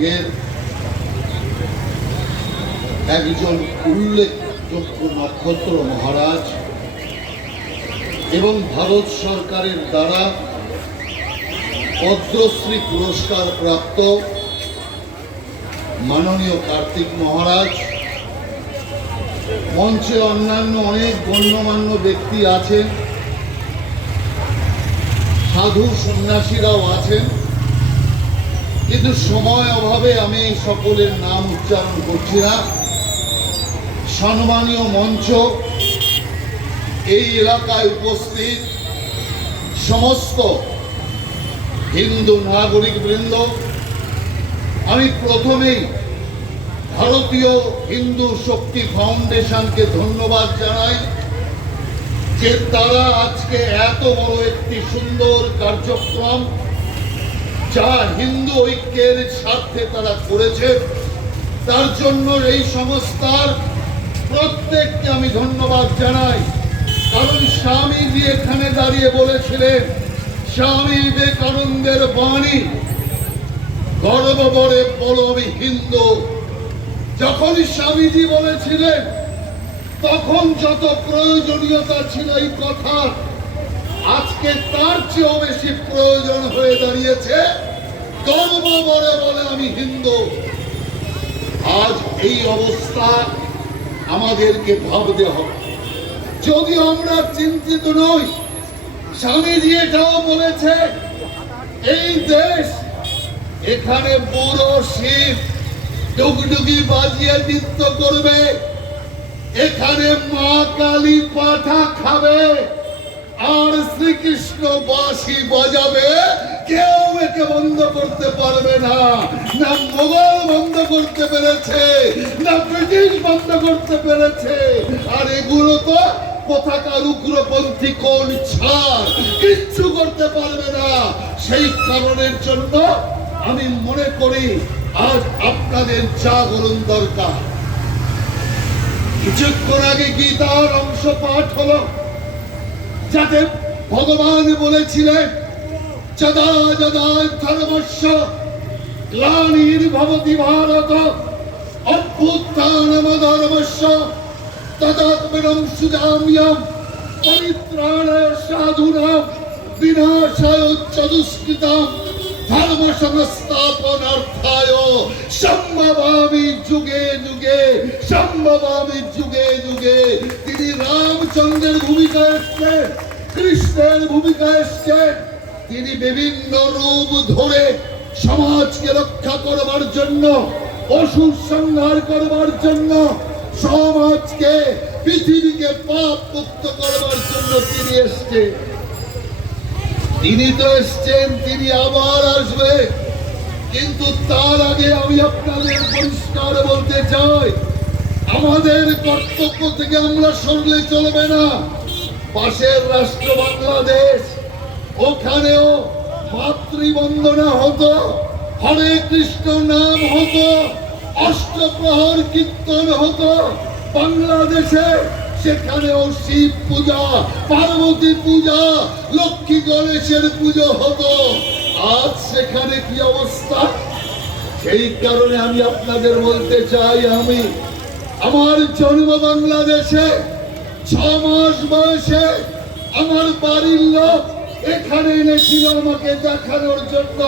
পশ্চিমবঙ্গের একজন উল্লেখযোগ্য নক্ষত্র মহারাজ এবং ভারত সরকারের দ্বারা পদ্মশ্রী পুরস্কার প্রাপ্ত মাননীয় কার্তিক মহারাজ, মঞ্চে অন্যান্য অনেক গণ্যমান্য ব্যক্তি আছেন, সাধু সন্ন্যাসীরাও আছেন, কিন্তু সময় অভাবে আমি সকলের নাম উচ্চারণ করছি না। সম্মানীয় মঞ্চ, এই এলাকায় উপস্থিত সমস্ত হিন্দু নাগরিক বৃন্দ, আমি প্রথমেই ভারতীয় হিন্দু শক্তি ফাউন্ডেশনকে ধন্যবাদ জানাই যে তারা আজকে এত বড় একটি সুন্দর কার্যক্রম যা হিন্দু ঐক্যের স্বার্থে তারা করেছে, তার জন্য এই সংস্থার প্রত্যেককে আমি ধন্যবাদ জানাই। কারণ স্বামীজি এখানে দাঁড়িয়ে বলেছিলেন, স্বামী বিবেকানন্দের বাণী, গর্ব বলে বলো আমি হিন্দু। যখন স্বামীজি বলেছিলেন তখন যত প্রয়োজনীয়তা ছিল এই কথা, আজকে তার চেয়েও বেশি প্রয়োজন হয়ে দাঁড়িয়েছে গর্ব বলে বলে আমি হিন্দু। আজ এই অবস্থা আমাদেরকে ভাবতে হবে। যদি আমরা চিন্তিত নই, স্বামীজি এটাও বলেছে এই দেশ, এখানে বুড়ো শিব ডুগডুগি বাজিয়ে নৃত্য করবে, এখানে মা কালী পাঠা খাবে, আর শ্রীকৃষ্ণ বাঁশি বাজাবে। কেউ একে বন্ধ করতে পারবে না। না মোগল বন্ধ করতে পেরেছে, না ব্রিটিশ বন্ধ করতে পেরেছে। আর এগুলো তো পতাকার উগ্রপন্থী কোন ছাড় কিচ্ছু করতে পারবে না। সেই কারণের জন্য আমি মনে করি আজ আপনাদের জাগরণ দরকার। কিছুক্ষণ আগে গীতার অংশ পাঠ হলো, যাতে ভগবান বলেছিলেন যদা যদা ধর্মস্য গ্লানির্ভবতি ভারত অভ্যুত্থানমধর্মস্য তদাত্মনং সৃজাম্যহম পরিত্রাণায় সাধুনাং বিনাশায় চ দুষ্কৃতাং ধর্ম সংস্থাপনার্থায় সম্ভবামি যুগে যুগে, সম্ভবামি যুগে যুগে। তিনি রামচন্দ্রের ভূমিকা এসছেন, কৃষ্ণের ভূমিকা এসছেন। তিনি বিভিন্ন রূপ ধরে সমাজকে রক্ষা করবার জন্য, অসুর সংহার করবার জন্য, সমাজকে পৃথিবীকে পাপ মুক্ত করবার জন্য তিনি এসছেন। তিনি তো এসছেন, তিনি আবার আসবে। কিন্তু তার আগে আমি আপনাদের পরিষ্কার বলতে চাই, আমাদের কর্তব্য থেকে আমরা সরলে চলবে না। পাশের রাষ্ট্র বাংলাদেশ, ওখানেও মাতৃবন্দনা হতো, হরে কৃষ্ণ নাম হতো, অষ্টপ্রহর কীর্তন হতো। বাংলাদেশে সেখানেও শিব পূজা, পার্বতী পূজা, লক্ষ্মী গণেশের পুজো হতো। আজ সেখানে কি অবস্থা? সেই কারণে আমি আপনাদের বলতে চাই, আমি আমার জন্ম বাংলাদেশে, 6 মাস বয়সে আমার বাড়ির লোক এখানে এনেছিল আমাকে দেখানোর জন্য।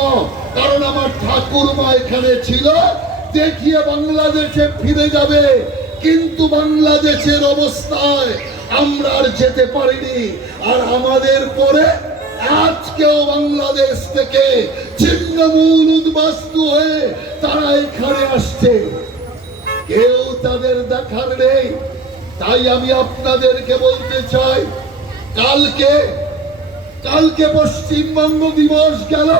কারণ আমার ঠাকুরমা এখানে ছিল, দেখিয়ে বাংলাদেশে ফিরে যাবে। কিন্তু বাংলাদেশের অবস্থায় আমরা আর যেতে পারিনি। আর আমাদের পরে আজকেও বাংলাদেশ থেকে ছিন্নমূল উদ্বাস্তু হয়ে তারা এখানে আসছে, কেউ তাদের দেখার নেই। তাই আমি আপনাদেরকে বলতে চাই, কালকে পশ্চিমবঙ্গ দিবস গেল।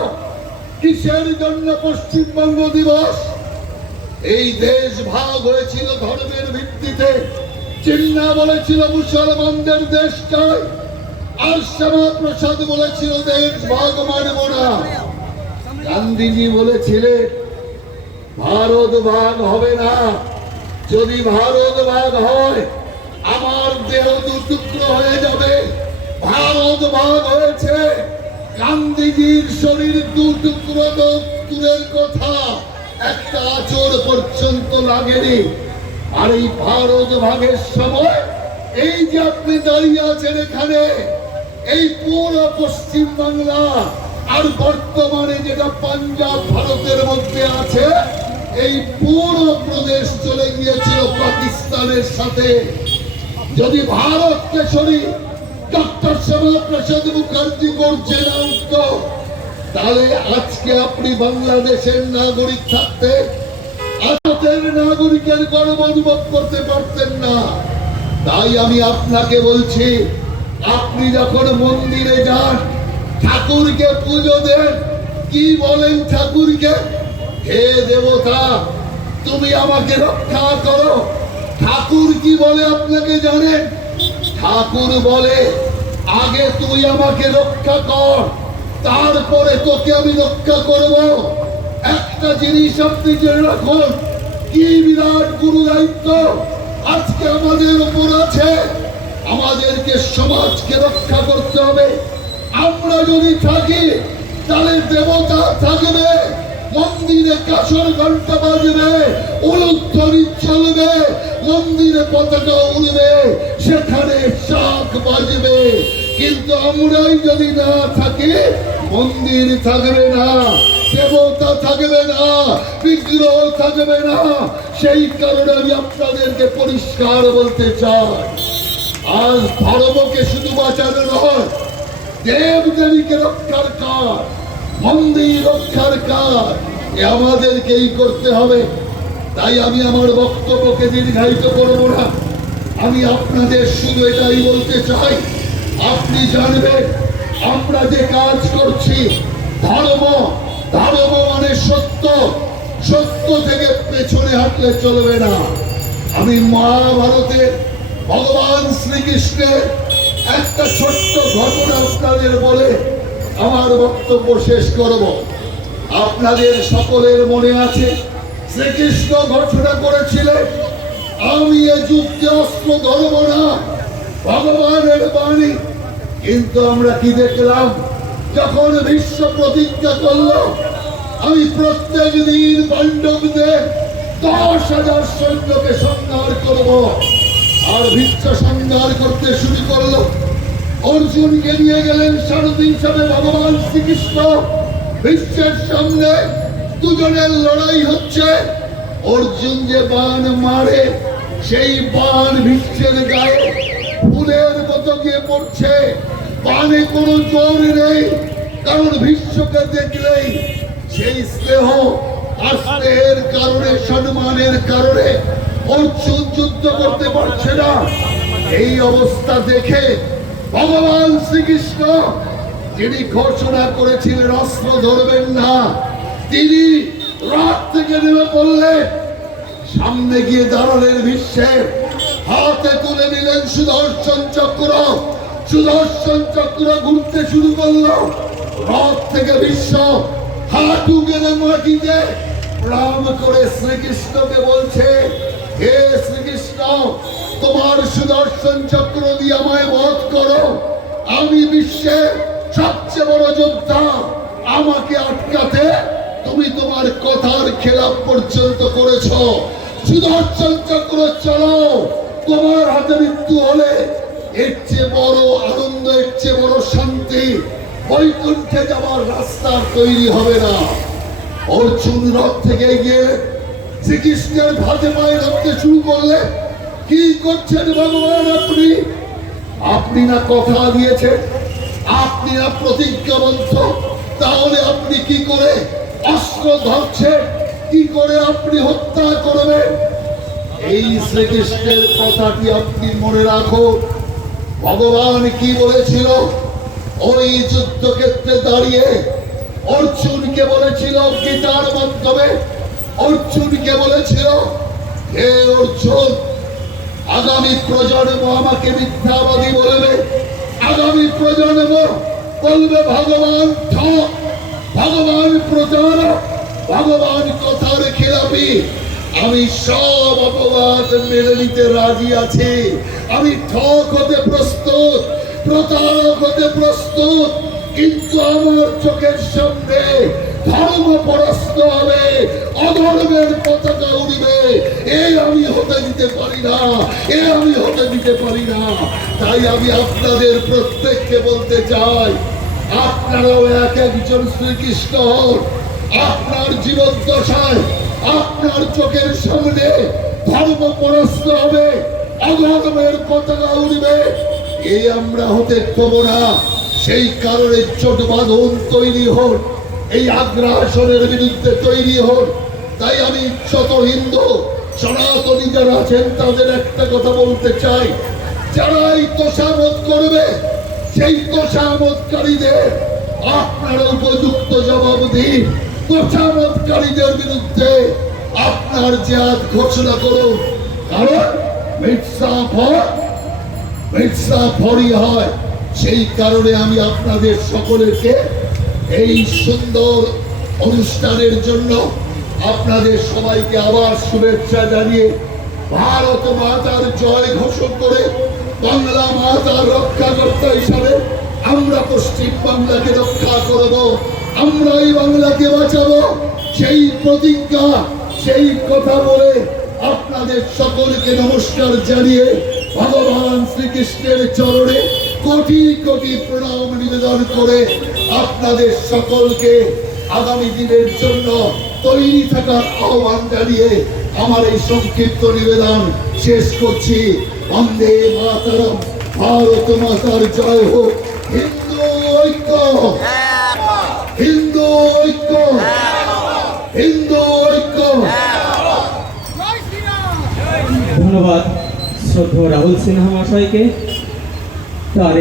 কিসের জন্য পশ্চিমবঙ্গ দিবস? এই দেশ ভাগ হয়েছিল ধর্মের ভিত্তিতে। জিন্না বলেছিল মুসলমানদের দেশ চাই, আর শ্যামাপ্রসাদ বলেছিল দেশ ভাগ মানব না। গান্ধীজি বলেছিলেন ভারত ভাগ হবে না। যদি ভারত ভাগ হয় আমার দেহ দুটুকরো হয়ে যাবে। ভারত ভাগ হয়েছে, গান্ধীজির শরীর দুটুকরো তো দূরের কথা, একটা আঁচড় পর্যন্ত লাগেনি। আর এই ভারত ভাগের সময় এই যে আপনি দাঁড়িয়ে আছেন এখানে, এই পুরো পশ্চিম বাংলা আর বর্তমানে যেটা পাঞ্জাব ভারতের মধ্যে আছে, এই পুরো প্রদেশ চলে গিয়েছিল পাকিস্তানের সাথে। যদি ভারত কেশরী ডক্টর শ্যামাপ্রসাদ মুখার্জি গর্জে না উঠত, তাহলে আজকে আপনি বাংলাদেশের নাগরিক থাকতে ভারতের নাগরিকের গর্ব অনুভব করতে পারতেন না। তাই আমি আপনাকে বলছি, আপনি যখন মন্দিরে যান, ঠাকুরকে পুজো দেন, কি বলেন ঠাকুরকে? হে দেবতা, তুমি আমাকে রক্ষা করো। ঠাকুর কি বলে আপনাকে জানেন? ঠাকুর বলে, আগে তুই আমাকে রক্ষা কর, তারপরে তোকে আমি রক্ষা করব। একটা জিনিস আপনি জেনে রাখুন, কি বিরাট গুরু দায়িত্ব আজকে আমাদের উপর আছে। আমাদেরকে সমাজকে রক্ষা করতে হবে। আমরা যদি থাকি, তাহলে দেবতা থাকবে, মন্দিরে কাসর ঘন্টা বাজবে, উলুধ্বনি চলবে, মন্দিরে পতাকা উড়বে, সেখানে শাঁখ বাজবে। কিন্তু আমরাই যদি না থাকি, মন্দির থাকবে না, দেবতা থাকবে না, বিগ্রহ থাকবে না। সেই কারণে আমি আপনাদেরকে পরিষ্কার বলতে চাই, আজ ধর্মকে শুধু বাঁচানো নয়, দেব দেবীকে রক্ষার কাজ, মন্দির রক্ষার কাজ আমাদেরকেই করতে হবে। তাই আমি আমার বক্তব্যকে দীর্ঘায়িত করব না। আমি আপনাদের শুধু এটাই বলতে চাই, আপনি জানবেন আমরা যে কাজ করছি, ধর্ম, ধর্ম মানে সত্য, সত্য থেকে পেছনে হাঁটলে চলবে না। আমি মহাভারতের ভগবান শ্রীকৃষ্ণের একটা ছোট্ট ঘটনা আপনাদের বলে আমার বক্তব্য শেষ করব। আপনাদের সকলের মনে আছে, শ্রীকৃষ্ণ ঘোষণা করেছিলেন, আমি এ যুদ্ধে অস্ত্র ধরব না, ভগবানের বাণী। কিন্তু আমরা কি দেখলাম? যখন বিশ্ব প্রতিজ্ঞা করলো, আমি প্রত্যেক দিন পাণ্ডবদের 10,000 সৈন্যকে সংহার করব, আর বিশ্ব সংহার করতে শুরু করলো। অর্জুনকে নিয়ে গেলেন সারথি হিসাবে ভগবান শ্রীকৃষ্ণ। বিশ্বের সামনে দুজনের লড়াই হচ্ছে। অর্জুন যে বাণ মারে, সেই বাণ বিশ্বের গায়ে ফুলের মতো গিয়ে পড়ছে। বাণে কোনো জোর নেই, কারণ বিশ্বকে দেখলেই সেই স্নেহ আর স্নেহের কারণে, সম্মানের কারণে অর্জুন যুদ্ধ করতে পারছে না। এই অবস্থা দেখে ভগবান শ্রীকৃষ্ণ, যিনি ঘোষণা করেছিলেন অস্ত্র ধরবেন না, তিনি রাত থেকে নেমে পড়লেন। সামনে গিয়ে দাঁড়ালেন বিশ্বের, হাতে তুলে নিলেন সুদর্শন চক্র। সুদর্শন চক্র ঘুরতে শুরু করলো। রথ থেকে বিশ্ব হাঁটু গেড়ে মাটিতে প্রণাম করে শ্রীকৃষ্ণকে বলছে, হে শ্রীকৃষ্ণ, তোমার সুদর্শন চক্র দিয়ে আমায় বধ করো। আমি বিশ্বের সবচেয়ে বড় যোদ্ধা, আমাকে আটকাতে তুমি তোমার কথার খেলাপ পর্যন্ত করেছো। সুদর্শন চক্র চলো, তোমার হাতে মৃত্যু হলে এর চেয়ে বড় আনন্দ, এর চেয়ে বড় শান্তি বৈকুণ্ঠে যাওয়ার রাস্তা তৈরি হবে না। অর্জুন রথ থেকে গিয়ে শ্রীকৃষ্ণের ভাতে পায়ে ধরতে শুরু করলে, কি করছেন ভগবান আপনি? আপনি না কথা দিয়েছেন, আপনি না প্রতিজ্ঞাবদ্ধ, তাহলে আপনি কি করে অস্ত্র ধরছেন? কি করে আপনি হত্যা করবেন? এই শ্রীকৃষ্ণের কথাটি আপনি মনে রাখুন। ভগবান কি বলেছিল? ওই যুদ্ধক্ষেত্রে দাঁড়িয়ে অর্জুনকে বলেছিল, গীতার মাধ্যমে অর্জুনকে বলেছিল, হে অর্জুন, আগামী প্রজন্ম আমাকে মিথ্যাবাদী বলবে, আগামী প্রজন্ম বলবে ভগবান ঠক, ভগবান প্রতারক, ভগবান কথার খেলাপি। আমি সব অপবাদ মেনে নিতে রাজি আছি। আমি ঠক হতে প্রস্তুত, প্রতারক হতে প্রস্তুত, কিন্তু আমার চোখের সামনে ধর্ম পরাস্ত হবে, অধর্মের পতাকা উড়িবে, আমি হতে দিতে পারি না, আমি হতে দিতে পারি না। তাই আমি আপনাদের প্রত্যেককে বলতে চাই, আপনারাও এক একজন শ্রীকৃষ্ণ হন। আপনার জীবদ্দশায় আপনার চোখের সামনে ধর্ম পরাস্ত হবে, অধর্মের পতাকা উড়িবে, আমরা হতে দেব না। সেই কারণে জোট বাঁধন তৈরি হন, এই আগ্রাসনের বিরুদ্ধে তৈরি হন। তাই আমি যত হিন্দু সনাতনী যারা আছেন তাদের একটা কথা বলতে চাই, যারা এই তোষামত করবে, সেই তোষামতকারীদের আপনারা উপযুক্ত জবাব দিন। তোষামতকারীদের বিরুদ্ধে আপনার জেহাদ ঘোষণা করুন, কারণ মির্জা ফরি হয়। সেই কারণে আমি আপনাদের সকলকে এই সুন্দর অনুষ্ঠানের জন্য আপনাদের সবাইকে আবার শুভেচ্ছা জানিয়ে ভারত মাতার জয় ঘোষণা করে বাংলা মাতার রক্ষাকর্তা হিসাবে আমরা পশ্চিম বাংলাকে রক্ষা করব, আমরা এই বাংলাকে বাঁচাবো, সেই প্রতিজ্ঞা, সেই কথা বলে আপনাদের সকলকে নমস্কার জানিয়ে ভগবান শ্রীকৃষ্ণের চরণে কোটি কোটি প্রণাম নিবেদন করে আপনাদের সকলকে আগামী দিনের জন্য তৈরি থাকার আহ্বান জানিয়ে আমার এই সংক্ষিপ্ত নিবেদন শেষ করছি। বন্দে মাতরম, ভারত মাতার জয় হোক। হিন্দু ঐক্য, হিন্দু ঐক্য, হিন্দু ঐক্য। ধন্যবাদ শ্রদ্ধেয় রাহুল সিনহা মহাশয়কে তার এই